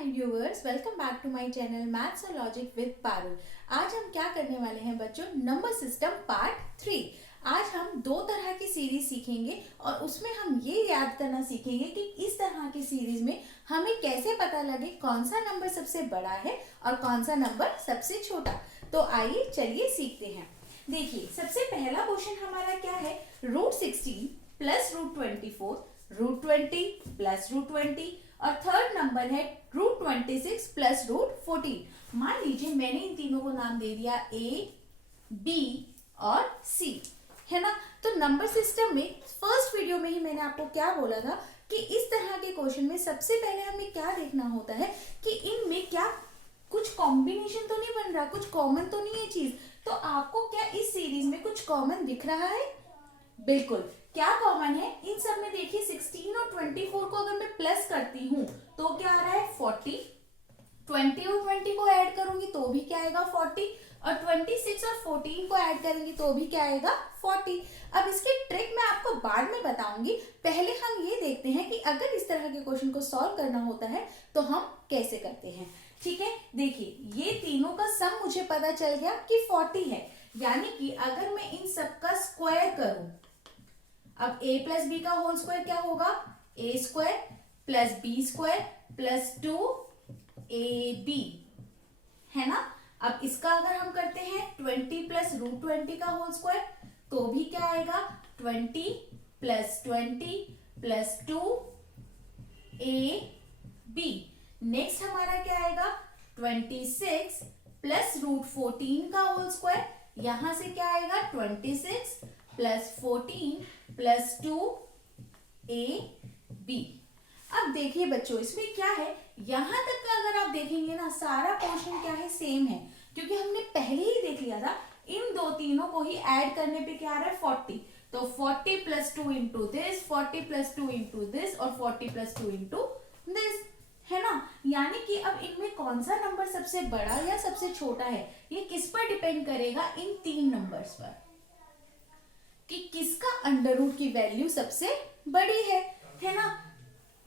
My viewers, welcome back to my channel maths और logic with Parul. आज हम क्या करने वाले हैं बच्चों, नंबर सिस्टम पार्ट 3। आज हम दो तरह की सीरीज सीखेंगे और उसमें हम ये याद करना सीखेंगे कि इस तरह की सीरीज में हमें कैसे पता लगे कौन सा नंबर सबसे बड़ा है और कौन सा नंबर सबसे छोटा। तो आइए चलिए सीखते हैं। देखिए, सबसे पहला क्वेश्चन हमारा क्या है, √16 प्लस √24, √20 प्लस √20 और थर्ड नंबर है √26 प्लस √14। मान लीजिए मैंने इन तीनों को नाम दे दिया A, B और C, है ना। तो नंबर सिस्टम में फर्स्ट वीडियो में ही मैंने आपको क्या बोला था कि इस तरह के क्वेश्चन में सबसे पहले हमें क्या देखना होता है कि इनमें क्या कुछ कॉम्बिनेशन तो नहीं बन रहा, कुछ कॉमन तो नहीं है चीज। तो आपको क्या इस सीरीज में कुछ कॉमन दिख रहा है? बिल्कुल, क्या कॉमन है इन सब में? देखिए 16 और 24 को अगर मैं प्लस करती हूँ तो क्या आ रहा है 40, 20 और 20 को ऐड करूंगी तो भी क्या आएगा 40, और 26 और 14 को ऐड करेंगे तो भी क्या आएगा 40। अब इसकी ट्रिक मैं आपको बाद में बताऊंगी, पहले हम ये देखते हैं कि अगर इस तरह के क्वेश्चन को सॉल्व करना होता है तो हम कैसे करते हैं। ठीक है, देखिए ये तीनों का सम मुझे पता चल गया कि 40 है, यानी कि अगर मैं इन सब का स्क्वायर करूं, अब a प्लस बी का होल स्क्वायर क्या होगा, a square plus B square plus 2ab, है ना। अब इसका अगर हम करते हैं 20 प्लस √20 का होल स्क्वायर तो भी क्या आएगा 20 प्लस 20 प्लस 2ab। नेक्स्ट हमारा क्या आएगा 26 प्लस √14 का होल स्क्वायर, यहां से क्या आएगा 26 प्लस 14 प्लस 2ab। अब देखिए बच्चों, इसमें क्या है, यहां तक का अगर आप देखेंगे ना सारा पोर्शन क्या है सेम है, क्योंकि हमने पहले ही देख लिया था इन दो तीनों को ही ऐड करने पे क्या आ रहा है 40। तो 40 plus 2 into this, 40 plus 2 into this और 40 प्लस 2 इंटू दिस, है ना। यानी कि अब इनमें कौन सा नंबर सबसे बड़ा या सबसे छोटा है, ये किस पर डिपेंड करेगा, इन तीन नंबर्स पर, कि किसका अंडर रूट की वैल्यू सबसे बड़ी है ना।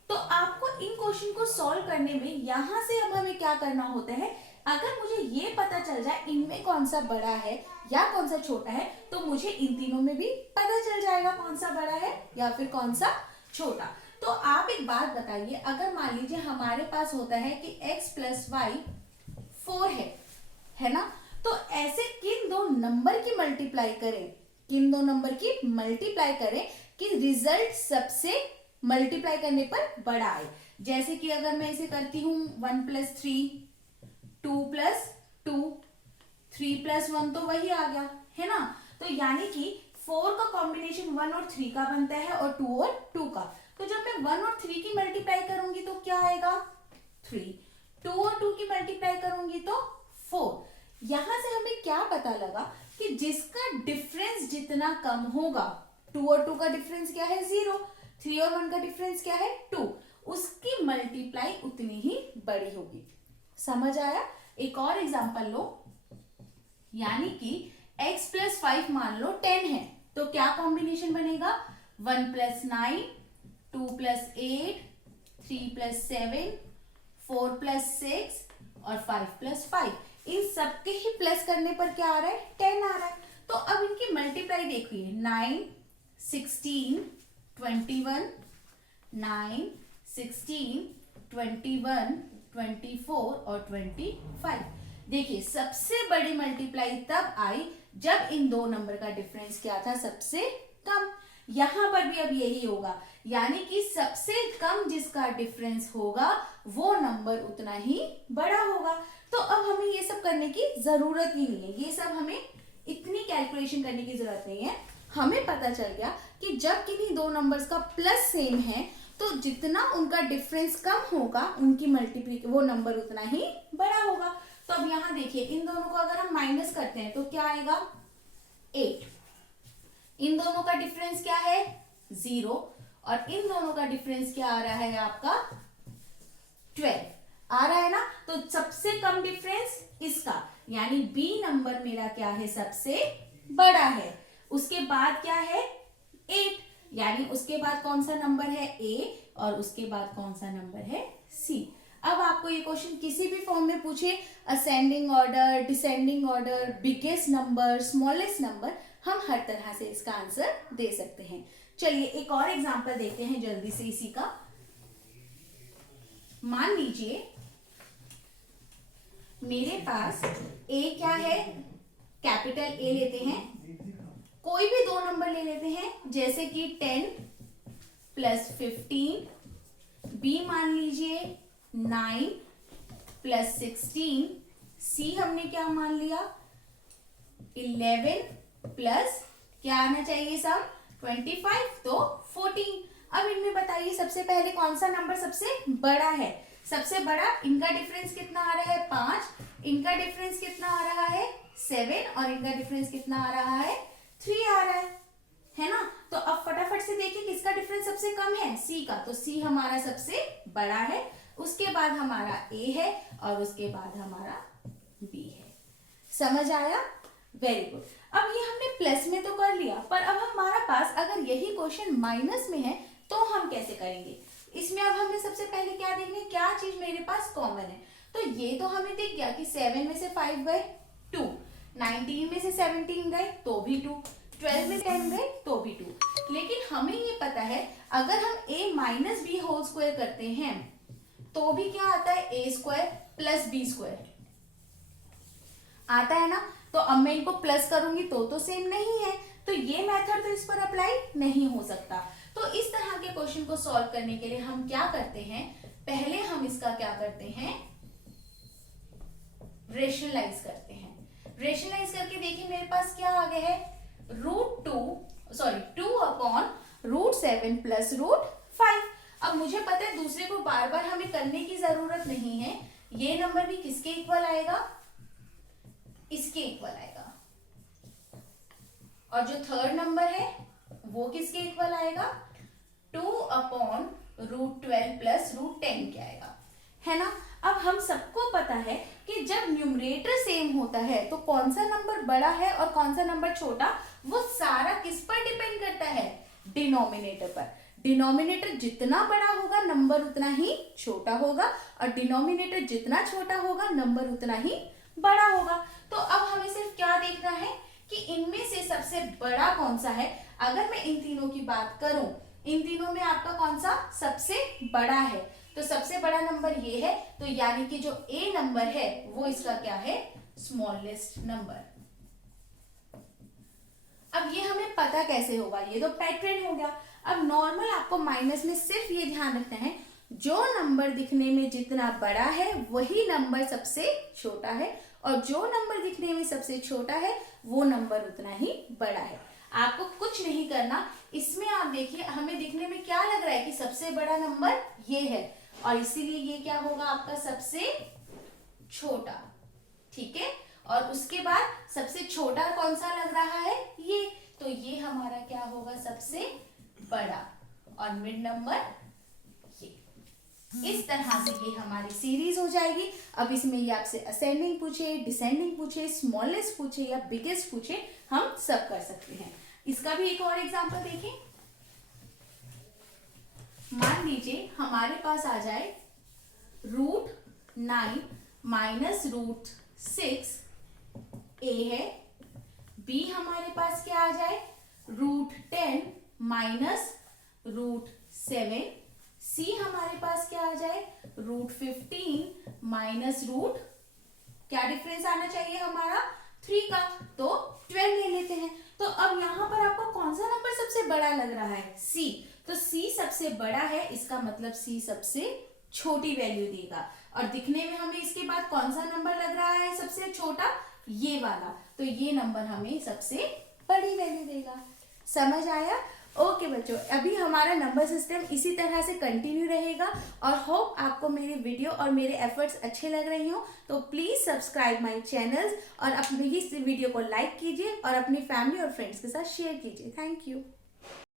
तो आपको इन क्वेश्चन को सॉल्व करने में यहां से अब हमें क्या करना होता है, अगर मुझे ये पता चल जाए इनमें कौन सा बड़ा है या कौन सा छोटा है तो मुझे इन तीनों में भी पता चल जाएगा कौन सा बड़ा है या फिर कौन सा छोटा। तो आप एक बात बताइए, अगर मान लीजिए हमारे पास होता है कि x प्लस वाई 4 है ना, तो ऐसे किन दो नंबर की मल्टीप्लाई करें, किन दो नंबर की मल्टीप्लाई करें कि रिजल्ट सबसे मल्टीप्लाई करने पर बड़ा आए। जैसे कि अगर मैं इसे करती हूं 1 प्लस 3, 2 प्लस 2, 3 प्लस 1 तो वही आ गया, है ना। तो यानी कि 4 का कॉम्बिनेशन 1 और 3 का बनता है और 2 और 2 का। तो जब मैं 1 और 3 की मल्टीप्लाई करूंगी तो क्या आएगा 3, 2 और 2 की मल्टीप्लाई करूंगी तो 4। यहां से हमें क्या पता लगा कि जिसका डिफरेंस जितना कम होगा, 2 और 2 का डिफरेंस क्या है 0, 3 और 1 का डिफरेंस क्या है 2, उसकी मल्टीप्लाई उतनी ही बड़ी होगी। समझ आया? एक और एग्जांपल लो, यानी कि x प्लस 5 मान लो 10 है, तो क्या कॉम्बिनेशन बनेगा 1 प्लस 9, 2 प्लस 8, 3 प्लस 7, 4 प्लस 6 और 5 प्लस 5। इन सबके ही प्लस करने पर क्या आ रहा है 10 आ रहा है। तो अब इनकी मल्टीप्लाई देखिए 9, 16, 21, 9, 16, 21, 24 और 25। देखिए सबसे बड़ी मल्टीप्लाई तब आई जब इन दो नंबर का डिफरेंस क्या था सबसे कम। यहां पर भी अब यही होगा, यानी कि सबसे कम जिसका डिफरेंस होगा वो नंबर उतना ही बड़ा होगा। तो अब हमें ये सब करने की जरूरत ही नहीं है, ये सब हमें इतनी कैलकुलेशन करने की जरूरत नहीं है। हमें पता चल गया कि जब किन्हीं दो नंबर्स का प्लस सेम है तो जितना उनका डिफरेंस कम होगा उनकी मल्टीप्लाई वो नंबर उतना ही बड़ा होगा। तो अब यहां देखिए इन दोनों को अगर हम माइनस करते हैं तो क्या आएगा 8, इन दोनों का डिफरेंस क्या है 0 और इन दोनों का डिफरेंस क्या आ रहा है आपका 12 आ रहा है ना। तो सबसे कम डिफरेंस इसका, यानी बी नंबर मेरा क्या है सबसे बड़ा है। उसके बाद क्या है 8, यानी उसके बाद कौन सा नंबर है A और उसके बाद कौन सा नंबर है C। अब आप आपको ये क्वेश्चन किसी भी फॉर्म में पूछे, ascending order, descending order, biggest number, smallest number, हम हर तरह से इसका आंसर दे सकते हैं। चलिए एक और एग्जांपल देखते हैं जल्दी से इसी का। मान लीजिए मेरे पास ए क्या है, कैपिटल ए लेते हैं, कोई भी दो नंबर ले लेते हैं, जैसे कि 10 प्लस 15, बी मान लीजिए 9 प्लस 16, सी हमने क्या मान लिया 11 प्लस क्या आना चाहिए सम 25, तो 14। अब इनमें बताइए सबसे पहले कौन सा नंबर सबसे बड़ा है। सबसे बड़ा, इनका डिफरेंस कितना आ रहा है 5, इनका डिफरेंस कितना आ रहा है 7 और इनका डिफरेंस कितना आ रहा है 3 आ रहा है ना। तो अब फटाफट से देखिए किसका डिफरेंस सबसे कम है, सी का, तो सी हमारा सबसे बड़ा है, उसके बाद हमारा ए है और उसके बाद हमारा बी है। समझ आया? Very good. अब ये हमने प्लस में तो कर लिया, पर अब हमारा पास अगर यही क्वेश्चन माइनस में है तो हम कैसे करेंगे। इसमें अब हमें सबसे पहले क्या देखना है, क्या चीज मेरे पास कॉमन है। तो ये तो हमें दिख गया कि 7 में से 5 गए 2, 19 में से 17 गए तो भी 2, 12 में 10 गए तो भी 2। लेकिन हमें ये पता है अगर हम a minus B whole square करते हैं तो भी क्या आता है a square plus B square आता है ना। तो अब मैं इनको प्लस करूंगी तो सेम नहीं है, तो ये मेथड तो इस पर अप्लाई नहीं हो सकता। तो इस तरह के क्वेश्चन को सॉल्व करने के लिए हम क्या करते हैं, पहले हम इसका क्या करते हैं, रेशनलाइज करते हैं। रेशनलाइज करके देखिए मेरे पास क्या आ गया है टू अपॉन √7 प्लस √5। अब मुझे पता है दूसरे को बार बार हमें करने की जरूरत नहीं है, ये नंबर भी किसके इक्वल आएगा, इसके इक्वल आएगा, और जो थर्ड नंबर है वो किसके इक्वल आएगा 2 अपॉन √12 प्लस √10 के आएगा, है ना। अब हम सबको पता है कि जब न्यूमरेटर सेम होता है तो कौन सा नंबर बड़ा है और कौन सा नंबर छोटा, वो सारा किस पर डिपेंड करता है, डिनोमिनेटर पर। डिनोमिनेटर जितना बड़ा होगा नंबर उतना ही छोटा होगा, और डिनोमिनेटर जितना छोटा होगा नंबर उतना ही बड़ा होगा। तो अब हमें सिर्फ क्या देखना है कि इनमें से सबसे बड़ा कौन सा है। अगर मैं इन तीनों की बात करूं, इन तीनों में आपका कौन सा सबसे बड़ा है, तो सबसे बड़ा नंबर ये है, तो यानी कि जो ए नंबर है वो इसका क्या है, स्मॉलेस्ट नंबर। अब ये हमें पता कैसे होगा, ये तो पैटर्न हो गया। अब नॉर्मल आपको माइनस में सिर्फ ये ध्यान रखना है, जो नंबर दिखने में जितना बड़ा है वही नंबर सबसे छोटा है, और जो नंबर दिखने में सबसे छोटा है वो नंबर उतना ही बड़ा है। आपको कुछ नहीं करना, इसमें आप देखिए हमें दिखने में क्या लग रहा है कि सबसे बड़ा नंबर ये है, और इसीलिए ये क्या होगा आपका सबसे छोटा, ठीक है। और उसके बाद सबसे छोटा कौन सा लग रहा है, ये, तो ये हमारा क्या होगा सबसे बड़ा, और मिड नंबर ये। इस तरह से ये हमारी सीरीज हो जाएगी। अब इसमें ये आपसे असेंडिंग पूछे, डिसेंडिंग पूछे, स्मॉलेस्ट पूछे या बिगेस्ट पूछे, हम सब कर सकते हैं। इसका भी एक और एग्जांपल देखें। मान लीजिए हमारे पास आ जाए √9 माइनस √6 ए है, बी हमारे पास क्या आ जाए √10 माइनस √7, सी हमारे पास क्या आ जाए √15 माइनस क्या डिफरेंस आना चाहिए हमारा 3 का, तो 12 ले लेते हैं। तो अब यहाँ पर आपको कौन सा नंबर सबसे बड़ा लग रहा है, सी, तो सी सबसे बड़ा है, इसका मतलब सी सबसे छोटी वैल्यू देगा। और दिखने में हमें इसके बाद कौन सा नंबर लग रहा है सबसे छोटा, ये वाला, तो ये नंबर हमें सबसे बड़ी वैल्यू देगा। समझ आया? ओके बच्चों, अभी हमारा नंबर सिस्टम इसी तरह से कंटिन्यू रहेगा, और होप आपको मेरी वीडियो और मेरे एफर्ट्स अच्छे लग रहे हो, तो प्लीज सब्सक्राइब माय चैनल्स और अपनी इस वीडियो को लाइक कीजिए और अपनी फैमिली और फ्रेंड्स के साथ शेयर कीजिए। Thank you.